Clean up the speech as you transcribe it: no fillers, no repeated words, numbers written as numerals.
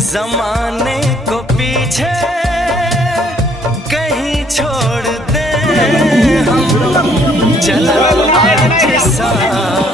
जमाने को पीछे कहीं छोड़ दे हम, चलो आज साथ